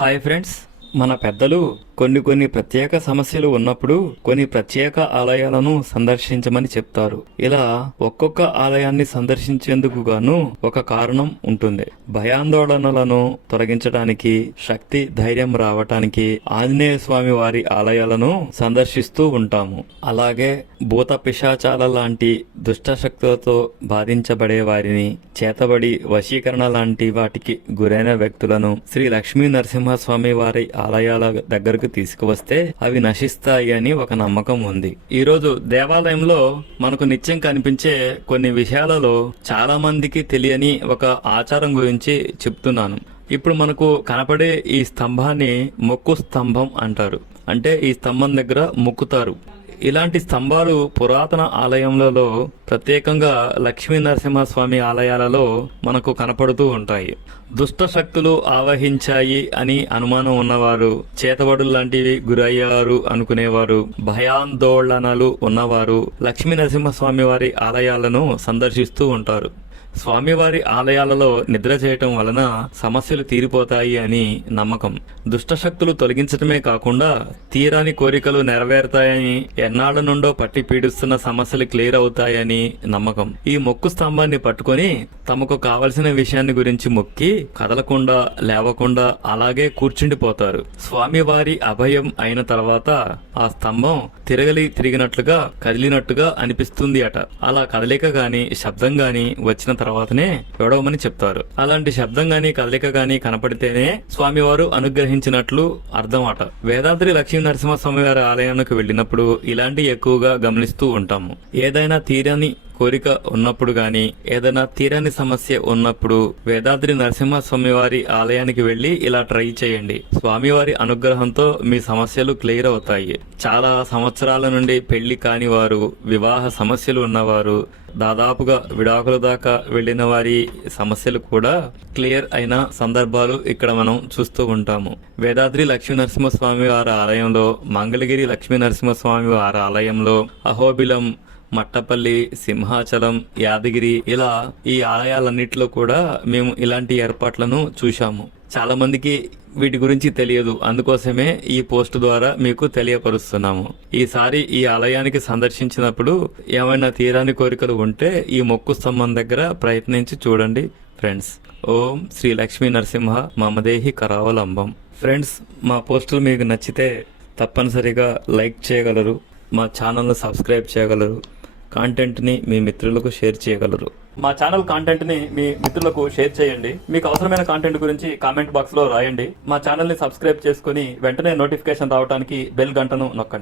Hi friends మన పెద్దలు కొన్ని కొన్ని ప్రత్యేక సమస్యలు ఉన్నప్పుడు కొన్ని ప్రత్యేక ఆలయాలను సందర్శించమని చెప్తారు. ఇలా ఒక్కొక్క ఆలయాన్ని సందర్శించేందుకు గాను ఒక కారణం ఉంటుంది. భయాందోళనలను తొలగించడానికి శక్తి ధైర్యం రావటానికి ఆంజనేయ స్వామి వారి ఆలయాలను సందర్శిస్తూ ఉంటాము. అలాగే భూత పిశాచాల లాంటి దుష్ట శక్తులతో బాధించబడే వారిని చేతబడి వశీకరణ లాంటి వాటికి గురైన వ్యక్తులను శ్రీ లక్ష్మీ నరసింహస్వామి వారి ఆలయాల దగ్గరకు తీసుకువస్తే అవి నశిస్తాయి అని ఒక నమ్మకం ఉంది. ఈ రోజు దేవాలయంలో మనకు నిత్యం కనిపించే కొన్ని విషయాలలో చాలా మందికి తెలియని ఒక ఆచారం గురించి చెప్తున్నాను. ఇప్పుడు మనకు కనపడే ఈ స్తంభాన్ని మొక్కు స్తంభం అంటారు. అంటే ఈ స్తంభం దగ్గర మొక్కుతారు. ఇలాంటి స్తంభాలు పురాతన ఆలయంలలో ప్రత్యేకంగా లక్ష్మీ నరసింహస్వామి ఆలయాలలో మనకు కనపడుతూ ఉంటాయి. దుష్ట శక్తులు ఆవహించాయి అని అనుమానం ఉన్నవారు చేతబడులు లాంటివి గురయ్యారు అనుకునేవారు భయాందోళనలు ఉన్నవారు లక్ష్మీ నరసింహస్వామి వారి ఆలయాలను సందర్శిస్తూ ఉంటారు. స్వామివారి ఆలయాలలో నిద్ర చేయటం వలన సమస్యలు తీరిపోతాయి అని నమ్మకం. దుష్టశక్తులు తొలగించటమే కాకుండా తీరాని కోరికలు నెరవేరుతాయని ఎన్నాళ్ళ నుండో పట్టి పీడిస్తున్న సమస్యలు క్లియర్ అవుతాయని నమ్మకం. ఈ మొక్కు స్తంభాన్ని పట్టుకొని తమకు కావలసిన విషయాన్ని గురించి మొక్కి కదలకుండా లేవకుండా అలాగే కూర్చుండిపోతారు. స్వామివారి అభయం అయిన తర్వాత ఆ స్తంభం తిరగలి తిరిగినట్లుగా కదిలినట్టుగా అనిపిస్తుంది అట అలా కదలిక గాని శబ్దం గాని వచ్చిన తర్వాతనే విడవమని చెప్తారు. అలాంటి శబ్దం గాని కదలిక గాని కనపడితేనే స్వామివారు అనుగ్రహించినట్లు అర్థం అట వేదాద్రి లక్ష్మీ నరసింహస్వామి వారి ఆలయానికి వెళ్ళినప్పుడు ఇలాంటి ఎక్కువగా గమనిస్తూ ఉంటాము. ఏదైనా తీరని కోరిక ఉన్నప్పుడు గాని ఏదైనా తీరని సమస్య ఉన్నప్పుడు వేదాద్రి నరసింహస్వామి వారి ఆలయానికి వెళ్ళి ఇలా ట్రై చేయండి. స్వామివారి అనుగ్రహంతో మీ సమస్యలు క్లియర్ అవుతాయి. చాలా సంవత్సరాల నుండి పెళ్ళి కాని వారు వివాహ సమస్యలు ఉన్నవారు దాదాపుగా విడాకుల దాకా వెళ్ళిన వారి సమస్యలు కూడా క్లియర్ అయిన సందర్భాలు ఇక్కడ మనం చూస్తూ ఉంటాము. వేదాద్రి లక్ష్మీ నరసింహస్వామి వారి ఆలయంలో మంగళగిరి లక్ష్మీ నరసింహస్వామి వారి ఆలయంలో అహోబిలం మట్టపల్లి సింహాచలం యాదగిరి ఇలా ఈ ఆలయాలన్నిటిలో కూడా మేము ఇలాంటి ఏర్పాట్లను చూశాము. చాలా మందికి వీటి గురించి తెలియదు. అందుకోసమే ఈ పోస్ట్ ద్వారా మీకు తెలియపరుస్తున్నాము. ఈసారి ఈ ఆలయానికి సందర్శించినప్పుడు ఏమైనా తీరాని కోరికలు ఉంటే ఈ మొక్కు స్తంభం దగ్గర ప్రయత్నించి చూడండి ఫ్రెండ్స్. ఓం శ్రీ లక్ష్మీ నరసింహ మమదేహి కరావలంబం. ఫ్రెండ్స్ మా పోస్టులు మీకు నచ్చితే తప్పనిసరిగా లైక్ చేయగలరు. మా ఛానల్ను సబ్స్క్రైబ్ చేయగలరు. కాంటెంట్ని మీ మిత్రులకు షేర్ చేయగలరు. మా ఛానల్ కాంటెంట్ని మీ మిత్రులకు షేర్ చేయండి. మీకు అవసరమైన కాంటెంట్ గురించి కామెంట్ బాక్స్లో రాయండి. మా ఛానల్ని సబ్స్క్రైబ్ చేసుకుని వెంటనే నోటిఫికేషన్ రావడానికి బెల్ గంటను నొక్కండి.